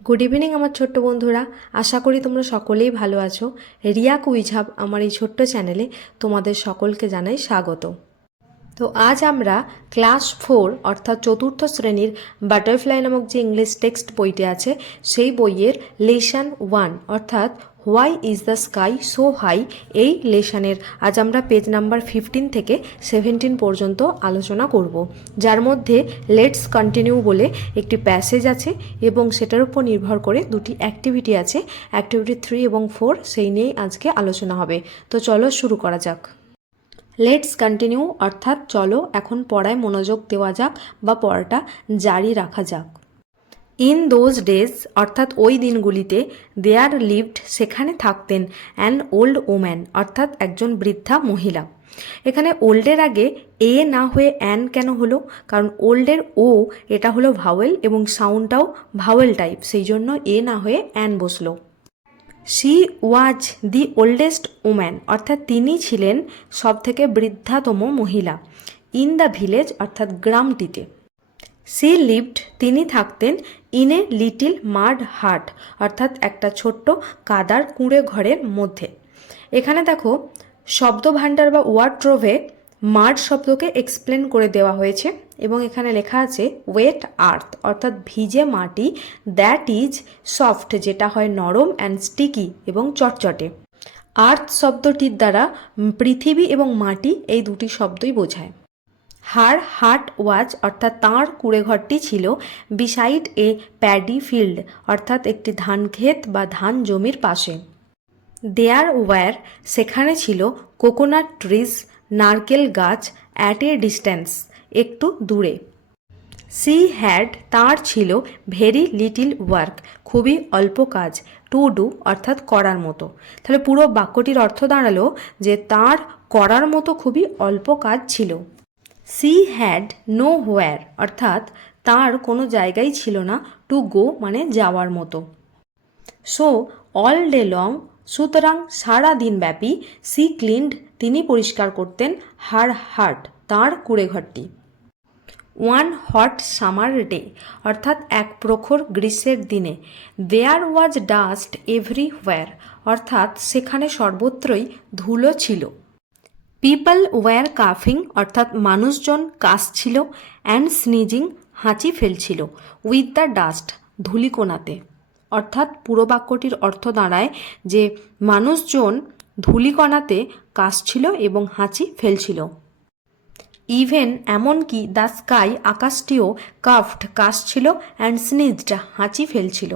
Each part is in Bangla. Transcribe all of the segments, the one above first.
গুড ইভিনিং আমার ছোট্ট বন্ধুরা। আশা করি তোমরা সকলেই ভালো আছো। রিয়া কুইঝাব আমার এই ছোট্ট চ্যানেলে তোমাদের সকলকে জানাই স্বাগত। তো আজ আমরা ক্লাস ফোর, অর্থাৎ চতুর্থ শ্রেণির বাটারফ্লাই নামক যে ইংলিশ টেক্সট বইটি আছে, সেই বইয়ের লেসন ওয়ান, অর্থাৎ why is the sky so high এই লেসনের আজ আমরা পেজ নাম্বার ফিফটিন থেকে সেভেন্টিন পর্যন্ত আলোচনা করব। যার মধ্যে লেটস কন্টিনিউ বলে একটি প্যাসেজ আছে এবং সেটার উপর নির্ভর করে দুটি অ্যাক্টিভিটি আছে। অ্যাক্টিভিটি থ্রি এবং ফোর সেই নিয়েই আজকে আলোচনা হবে। তো চলো শুরু করা যাক। লেটস কন্টিনিউ অর্থাৎ চলো এখন পড়ায় মনোযোগ দেওয়া যাক বা পড়াটা জারি রাখা যাক। ইন দোজ ডেজ, অর্থাৎ ওই দিনগুলিতে, দেয়ার লিভড সেখানে থাকতেন অ্যান ওল্ড ওম্যান, অর্থাৎ একজন বৃদ্ধা মহিলা। এখানে ওল্ডের আগে এ না হয়ে অ্যান কেন হলো? কারণ ওল্ডের ও, এটা হলো ভাওয়েল এবং সাউন্ডটাও ভাওয়েল টাইপ, সেই জন্য এ না হয়ে অ্যান বসল। She was the oldest woman, অর্থাৎ তিনি ছিলেন সবথেকে বৃদ্ধাতম মহিলা। ইন দ্য ভিলেজ, অর্থাৎ গ্রামটিতে। সি লিভড তিনি থাকতেন ইন এ লিটিল মাড হাট অর্থাৎ একটা ছোট্ট কাদার কুঁড়ে ঘরের মধ্যে। এখানে দেখো শব্দ ভাণ্ডার বা ওয়ার্ড্রোভে মাড শব্দকে এক্সপ্লেন করে দেওয়া হয়েছে এবং এখানে লেখা আছে, ওয়েট আর্থ অর্থাৎ ভিজে মাটি, দ্যাট ইজ সফট যেটা হয় নরম অ্যান্ড স্টিকি এবং চটচটে। আর্থ শব্দটির দ্বারা পৃথিবী এবং মাটি এই দুটি শব্দই বোঝায়। হার হাট ওয়াচ অর্থাৎ তাঁর কুড়েঘরটি ছিল বিসাইড এ প্যাডি ফিল্ড, অর্থাৎ একটি ধান ক্ষেত বা ধান জমির পাশে। দেয়ার ওয়্যার সেখানে ছিল কোকোনাট ট্রিজ নারকেল গাছ অ্যাট এ ডিস্ট্যান্স, একটু দূরে। সি হ্যাড তার ছিল ভেরি লিটিল ওয়ার্ক, খুবই অল্প কাজ, টু ডু অর্থাৎ করার মতো। তাহলে পুরো বাক্যটির অর্থ দাঁড়াল যে তার করার মতো খুবই অল্প কাজ ছিল। সি হ্যাড নো হোয়ার অর্থাৎ তার কোনো জায়গাই ছিল না টু গো মানে যাওয়ার মতো। সো অল ডে লং সুতরাং সারা দিনব্যাপী সি ক্লিনড তিনি পরিষ্কার করতেন হার হার্ট তাঁর কুড়েঘরটি ওয়ান হট সামার ডে অর্থাৎ এক প্রখর গ্রীষ্মের দিনে দেয়ার ওয়াজ ডাস্ট এভরিহোয়ার অর্থাৎ সেখানে সর্বত্রই ধুলো ছিল। পিপল ওয়্যার কাফিং অর্থাৎ মানুষজন কাশছিল অ্যান্ড স্নিজিং হাঁচি ফেলছিল উইথ দ্য ডাস্ট ধুলিকোনাতে অর্থাৎ পুরো বাক্যটির অর্থ দাঁড়ায় যে মানুষজন ধূলিকণাতে কাশছিল এবং হাঁচি ফেলছিল। ইভেন এমনকি দ্য স্কাই আকাশটিও কাফড কাশছিল অ্যান্ড স্নিজড হাঁচি ফেলছিল।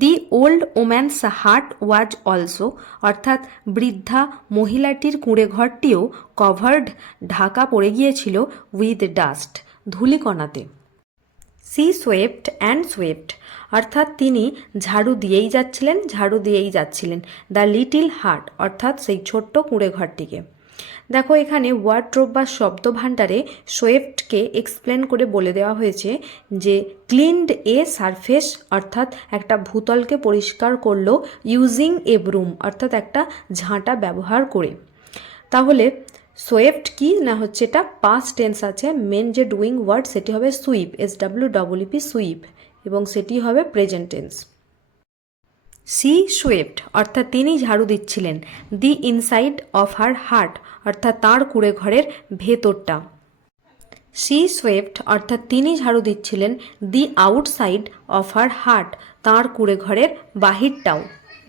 The old woman's hut was also অর্থাৎ বৃদ্ধা মহিলাটির কুঁড়ে ঘরটিও কভার্ড ঢাকা পড়ে গিয়েছিল উইথ ডাস্ট ধূলিকণাতে। সি সোয়েপ্ট অ্যান্ড সোয়েপ্ট অর্থাৎ তিনি ঝাড়ু দিয়েই যাচ্ছিলেন, ঝাড়ু দিয়েই যাচ্ছিলেন। দ্য লিটিল হার্ট অর্থাৎ সেই ছোট্ট কুঁড়ে ঘরটিকে। দেখো, এখানে ওয়ার্ড্রোব বা শব্দ ভাণ্ডারে সোয়েপ্টকে এক্সপ্লেন করে বলে দেওয়া হয়েছে যে ক্লিনড এ সারফেস অর্থাৎ একটা ভূতলকে পরিষ্কার করল ইউজিং এ ব্রুম অর্থাৎ একটা ঝাঁটা ব্যবহার করে। তাহলে সোয়েপ্ট কি না হচ্ছে এটা? পাস্ট টেন্স আছে। মেন যে ডুইং ওয়ার্ড সেটি হবে সুইপ এস ডাব্লিউ ডব্লিউপি সুইপ এবং সেটি হবে প্রেজেন্ট টেন্স সি সুয়েপ্ট অর্থাৎ তিনি ঝাড়ু দিচ্ছিলেন, the inside of her hut, অর্থাৎ তাঁর কুড়ে ঘরের ভেতরটা। সি সোয়েপ্ট অর্থাৎ তিনি ঝাড়ু দিচ্ছিলেন, the outside of her hut, তাঁর কুড়ে ঘরের বাহিরটাও।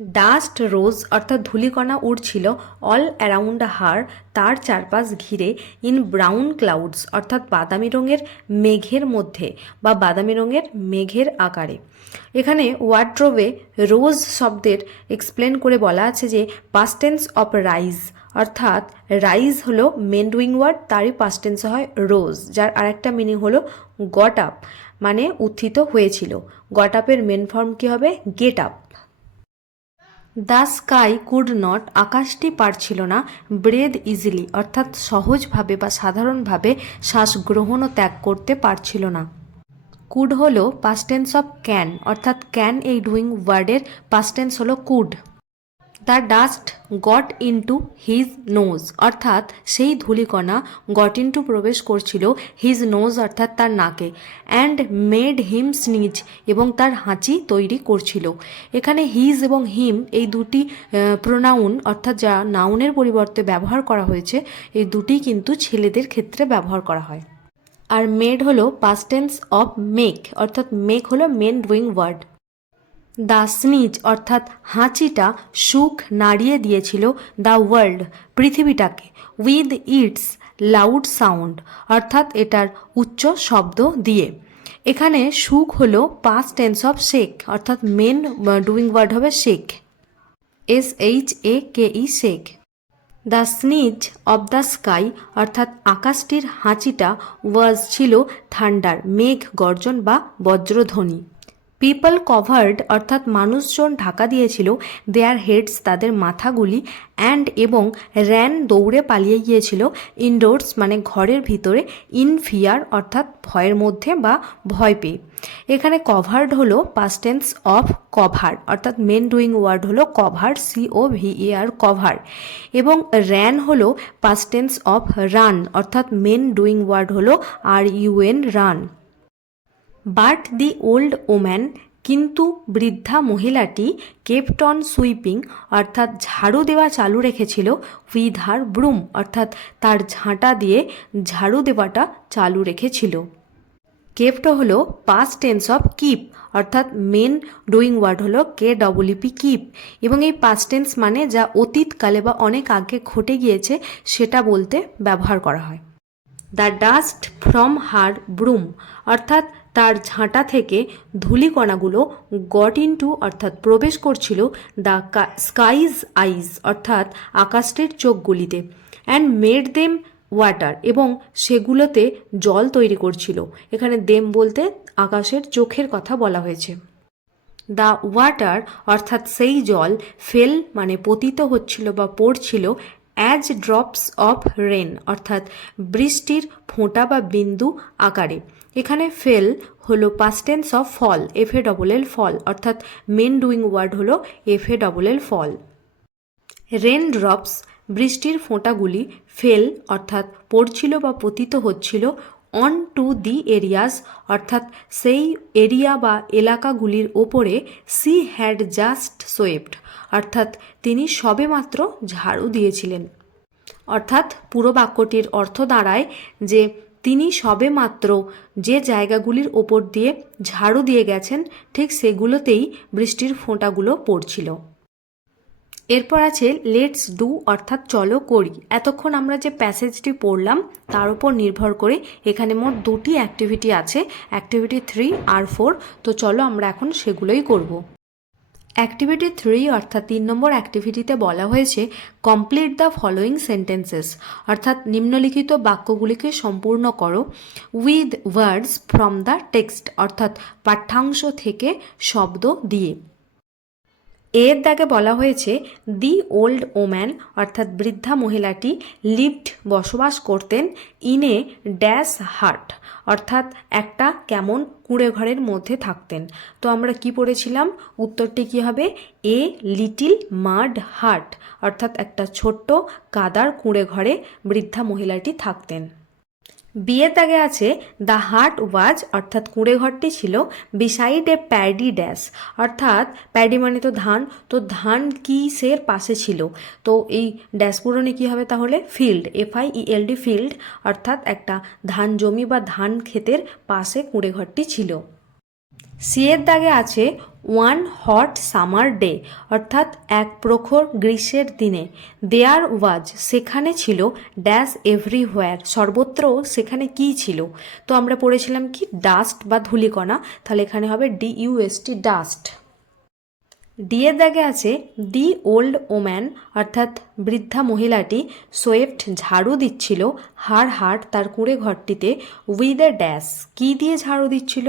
ডাস্ট, রোজ অর্থাৎ ধূলিকণা উড়ছিল অল অ্যারাউন্ড হার তার চারপাশ ঘিরে ইন ব্রাউন ক্লাউডস অর্থাৎ বাদামি রঙের মেঘের মধ্যে বা বাদামি রঙের মেঘের আকারে। এখানে ওয়ার্ড্রোবে রোজ শব্দের এক্সপ্লেন করে বলা আছে যে পাস্টেন্স অফ রাইজ অর্থাৎ রাইজ হলো মেন ডুইং ওয়ার্ড তারই পাস্টেন্স হয় রোজ যার আরেকটা মিনিং হলো গট আপ মানে উত্থিত হয়েছিল। গট আপের মেন ফর্ম কী হবে? Get up the sky could not, আকাশটি পারছিল না ব্রেদ ইজিলি, অর্থাৎ সহজভাবে বা সাধারণভাবে শ্বাস গ্রহণ ও ত্যাগ করতে পারছিল না। কুড হলো পাস্টেন্স অফ ক্যান অর্থাৎ ক্যান এই ডুইং ওয়ার্ডের পাস্টেন্স হলো could the dust got into his nose অর্থাৎ সেই ধূলিকণা গট ইনটু প্রবেশ করছিল হিজ নোজ অর্থাৎ তার নাকে অ্যান্ড মেড হিম স্নিজ এবং তার হাঁচি তৈরি করছিল। এখানে হিজ এবং হিম এই দুটি প্রোনাউন অর্থাৎ যা নাউনের পরিবর্তে ব্যবহার করা হয়েছে, এই দুটি কিন্তু ছেলেদের ক্ষেত্রে ব্যবহার করা হয়। আর মেড হলো পাস্টেন্স অফ মেক অর্থাৎ মেক হলো main doing word the sneeze অর্থাৎ হাঁচিটা সুখ নাড়িয়ে দিয়েছিল দ্য ওয়ার্ল্ড, পৃথিবীটাকে, উইথ ইটস লাউড সাউন্ড, অর্থাৎ এটার উচ্চ শব্দ দিয়ে। এখানে সুখ হলো পাস্ট টেন্স অফ শেক অর্থাৎ মেন ডুইং ওয়ার্ড হবে shake S H A K E shake the sneeze of the sky অর্থাৎ আকাশটির হাঁচিটা ওয়াজ ছিল থান্ডার মেঘ, গর্জন বা বজ্রধ্বনি। পিপল কভার্ড অর্থাৎ মানুষজন ঢাকা দিয়েছিল দেয়ার হেডস তাদের মাথাগুলি অ্যান্ড এবং র্যান দৌড়ে পালিয়ে গিয়েছিল ইনডোরস মানে ঘরের ভিতরে ইন ফিয়ার অর্থাৎ ভয়ের মধ্যে বা ভয় পেয়ে। এখানে কভার্ড হলো পাস্টেন্স অফ কভার অর্থাৎ মেন ডুইং ওয়ার্ড হলো cover C O V E R cover এবং র্যান হলো পাস্টেন্স অফ রান অর্থাৎ মেন ডুইং ওয়ার্ড হলো R U N run but the old woman কিন্তু বৃদ্ধা মহিলাটি কেপটন সুইপিং, অর্থাৎ ঝাড়ু দেওয়া চালু রেখেছিল উইথ হার ব্রুম, অর্থাৎ তার ঝাঁটা দিয়ে ঝাড়ু দেওয়াটা চালু রেখেছিল। কেপ্ট হলো পাস্ট টেন্স অফ কিপ অর্থাৎ মেন ডুইং ওয়ার্ড হলো কে ডবলিপি কিপ এবং এই পাস্ট টেন্স মানে যা অতীতকালে বা অনেক আগে ঘটে গিয়েছে সেটা বলতে ব্যবহার করা হয়। The dust from her broom, অর্থাৎ তার ঝাঁটা থেকে ধূলিকণাগুলো গট ইনটু অর্থাৎ প্রবেশ করছিল দ্য স্কাইজ আইজ অর্থাৎ আকাশটির চোখগুলিতে অ্যান্ড মেড দেম ওয়াটার এবং সেগুলোতে জল তৈরি করছিল। এখানে দেম বলতে আকাশের চোখের কথা বলা হয়েছে। দ্য ওয়াটার অর্থাৎ সেই জল ফেল মানে পতিত হচ্ছিল বা পড়ছিল অ্যাজ ড্রপস অফ রেন অর্থাৎ বৃষ্টির ফোঁটা বা বিন্দু আকারে। এখানে ফেল হলো past tense of fall F A double L fall অর্থাৎ মেন ডুইং ওয়ার্ড হলো F double L fall rain drops বৃষ্টির ফোঁটাগুলি ফেল, অর্থাৎ পড়ছিল বা পতিত হচ্ছিল অন টু দি এরিয়াস অর্থাৎ সেই এরিয়া বা এলাকাগুলির ওপরে সি হ্যাড জাস্ট সোয়েপ্ট অর্থাৎ তিনি সবেমাত্র ঝাড়ু দিয়েছিলেন। অর্থাৎ পুরো বাক্যটির অর্থ দাঁড়ায় যে তিনি সবেমাত্র যে জায়গাগুলির ওপর দিয়ে ঝাড়ু দিয়ে গেছেন, ঠিক সেগুলোতেই বৃষ্টির ফোঁটাগুলো পড়ছিল। এরপর আছে লেটস ডু অর্থাৎ চলো করি। এতক্ষণ আমরা যে প্যাসেজটি পড়লাম, তার উপর নির্ভর করে এখানে মোট দুটি অ্যাক্টিভিটি আছে অ্যাক্টিভিটি থ্রি আর ফোর তো চলো আমরা এখন সেগুলোই করব। অ্যাক্টিভিটি থ্রি অর্থাৎ তিন নম্বর অ্যাক্টিভিটিতে বলা হয়েছে কমপ্লিট দ্য ফলোয়িং সেন্টেন্সেস অর্থাৎ নিম্নলিখিত বাক্যগুলিকে সম্পূর্ণ করো with words from the text অর্থাৎ পাঠ্যাংশ থেকে শব্দ দিয়ে। এর দাগে বলা হয়েছে, দি ওল্ড ওম্যান অর্থাৎ বৃদ্ধা মহিলাটি লিফট বসবাস করতেন ইনে ড্যাশ হার্ট অর্থাৎ একটা কেমন কুঁড়ে ঘরের মধ্যে থাকতেন। তো আমরা কি পড়েছিলাম? উত্তরটি কি হবে? এ লিটিল মাড হার্ট, অর্থাৎ একটা ছোট্ট কাদার কুঁড়ে ঘরে বৃদ্ধা মহিলাটি থাকতেন। বিয়ের দাগে আছে দ্য হার্ট ওয়াজ অর্থাৎ কুঁড়ে ঘরটি ছিল বিসাইড এ প্যাডি ড্যাশ অর্থাৎ প্যাডি মানে তো ধান তো ধান কিসের পাশে ছিল? তো এই ড্যাশ পূরণে কী হবে তাহলে? ফিল্ড এফআই ইএলডি ফিল্ড অর্থাৎ একটা ধান জমি বা ধান ক্ষেতের পাশে কুঁড়ে ঘরটি ছিল। সিয়ের দাগে আছে ওয়ান হট সামার ডে অর্থাৎ এক প্রখর গ্রীষ্মের দিনে। দেয়ার ওয়াজ সেখানে ছিল ড্যাশ এভরিহোয়ার সর্বত্র সেখানে কি ছিল? তো আমরা পড়েছিলাম কি? ডাস্ট বা ধুলিকণা। তাহলে এখানে হবে ডি ইউএসটি ডাস্ট ডিয়ের দাগে আছে দি ওল্ড ওম্যান, অর্থাৎ বৃদ্ধা মহিলাটি সোয়েফট ঝাড়ু দিচ্ছিল হার হাড় তার কুঁড়ে ঘরটিতে উইথ এ ড্যাশ কী দিয়ে ঝাড়ু দিচ্ছিল?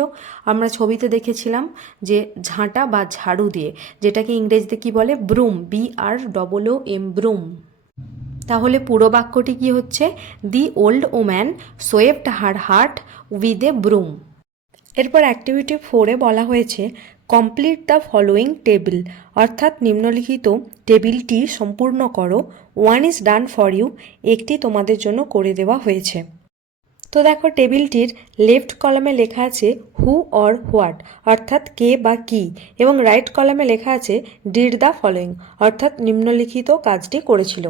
আমরা ছবিতে দেখেছিলাম যে ঝাঁটা বা ঝাড়ু দিয়ে, যেটাকে ইংরেজিতে কি বলে? Broom B R double O M broom. তাহলে পুরো বাক্যটি কি হচ্ছে? The old woman, swept her hut with a broom এরপর অ্যাক্টিভিটি ফোরে বলা হয়েছে কমপ্লিট দ্য ফলোয়িং টেবিল অর্থাৎ নিম্নলিখিত টেবিলটি সম্পূর্ণ করো। One is done for you একটি তোমাদের জন্য করে দেওয়া হয়েছে। তো দেখো টেবিলটির লেফট কলামে লেখা আছে হু অর হোয়াট অর্থাৎ কে বা কি, এবং রাইট কলামে লেখা আছে ডিড দ্য ফলোয়িং অর্থাৎ নিম্নলিখিত কাজটি করেছিল।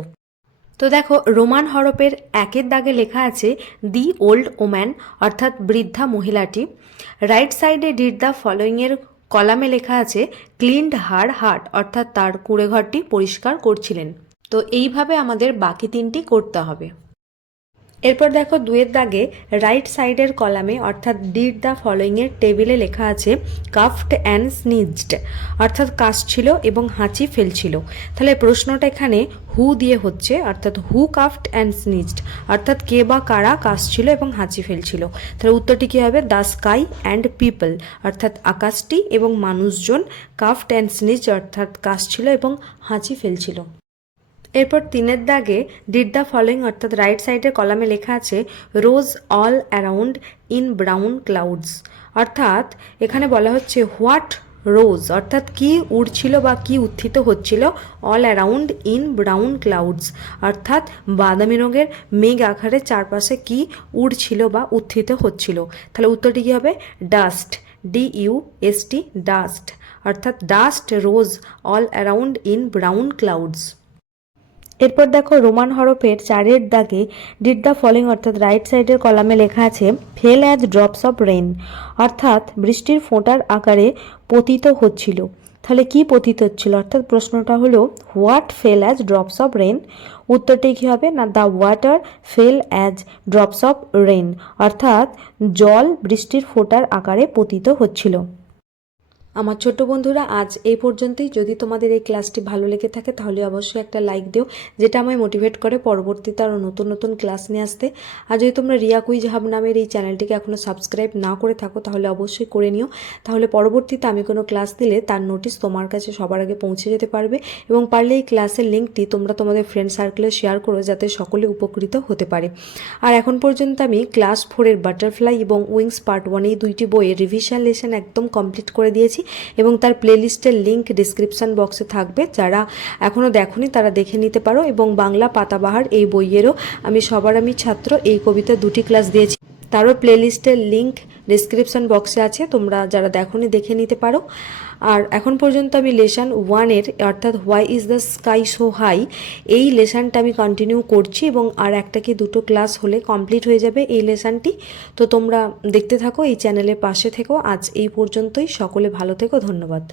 তো দেখো, রোমান হরপের একের দাগে লেখা আছে দি ওল্ড ওম্যান অর্থাৎ বৃদ্ধা মহিলাটি। রাইট সাইডে ডিড দ্য ফলোয়িংয়ের কলামে লেখা আছে, ক্লিনড হার হার্ট অর্থাৎ তার কুঁড়েঘরটি পরিষ্কার করছিলেন। তো এইভাবে আমাদের বাকি তিনটি করতে হবে। এরপর দেখো দুয়ের দাগে রাইট সাইডের কলামে অর্থাৎ ডিড দ্য ফলোয়িংয়ের টেবিলে লেখা আছে কাফড অ্যান্ড স্নিজড অর্থাৎ কাশছিল এবং হাঁচি ফেলছিল। তাহলে প্রশ্নটা এখানে হু দিয়ে হচ্ছে, অর্থাৎ হু কাফড অ্যান্ড স্নিজড অর্থাৎ কে বা কারা কাশছিল এবং হাঁচি ফেলছিল। তাহলে উত্তরটি কী হবে? দ্য স্কাই অ্যান্ড পিপল অর্থাৎ আকাশটি এবং মানুষজন কাফড অ্যান্ড স্নিজড অর্থাৎ কাশছিল এবং হাঁচি ফেলছিল। এরপর তিনের দাগে ডিড দ্য ফলোয়িং, অর্থাৎ রাইট সাইডের কলামে লেখা আছে, rose all around in brown clouds. অর্থাৎ এখানে বলা হচ্ছে, হোয়াট রোজ, অর্থাৎ কি উড়ছিল বা কি উত্থিত হচ্ছিল, all around in brown clouds. অর্থাৎ বাদামি রঙের মেঘ আকারে চারপাশে কি উড়ছিল বা উত্থিত হচ্ছিল। তাহলে উত্তরটি কী হবে? Dust, D U S T, dust. অর্থাৎ dust, rose, all around in brown clouds. এরপর দেখো রোমান হরফের চারের দাগে ডিড দ্য ফলোইং অর্থাৎ রাইট সাইডের কলামে লেখা আছে fell as drops of rain অর্থাৎ বৃষ্টির ফোঁটার আকারে পতিত হচ্ছিল। তাহলে কি পতিত হচ্ছিল? অর্থাৎ প্রশ্নটা হলো what fell as drops of rain উত্তরটি কী হবে? না the water fell as drops of rain অর্থাৎ জল বৃষ্টির ফোঁটার আকারে পতিত হচ্ছিল। আমার ছোট বন্ধুরা, আজ এই পর্যন্তই। যদি তোমাদের এই ক্লাসটি ভালো লেগে থাকে, তাহলে অবশ্যই একটা লাইক দিও, যেটা আমায় মোটিভেট করে পরবর্তীতে আরও নতুন নতুন ক্লাস নিয়ে আসতে। আর যদি তোমরা রিয়া কুইজ হাব নামের এই চ্যানেলটিকে এখনও সাবস্ক্রাইব না করে থাকো, তাহলে অবশ্যই করে নিও। তাহলে পরবর্তীতে আমি কোনো ক্লাস দিলে তার নোটিশ তোমার কাছে সবার আগে পৌঁছে যেতে পারবে এবং পারলে এই ক্লাসের লিঙ্কটি তোমরা তোমাদের ফ্রেন্ড সার্কেলে শেয়ার করো, যাতে সকলে উপকৃত হতে পারে। আর এখন পর্যন্ত আমি ক্লাস ফোরের বাটারফ্লাই এবং উইংস পার্ট ওয়ান এই দুইটি বইয়ের রিভিশন লেসন একদম কমপ্লিট করে দিয়েছি। এবং তার প্লেলিস্টের লিঙ্ক ডিসক্রিপশান বক্সে থাকবে। যারা এখনও দেখনি, তারা দেখে নিতে পারো। এবং বাংলা পাতাবাহার এই বইয়েরও আমি সবার আমি ছাত্র এই কবিতা দুটি ক্লাস দিয়েছি। তারও প্লেলিস্টের লিঙ্ক ডিসক্রিপশান বক্সে আছে, তোমরা যারা দেখোনি দেখে নিতে পারো। আর এখন পর্যন্ত আমি লেসান ওয়ানের অর্থাৎ why is the sky so high এই লেসানটা আমি কন্টিনিউ করছি এবং আর একটা কি দুটো ক্লাস হলে কমপ্লিট হয়ে যাবে এই লেসানটি তো তোমরা দেখতে থাকো, এই চ্যানেলের পাশে থেকো। আজ এই পর্যন্তই, সকলে ভালো থেকো, ধন্যবাদ।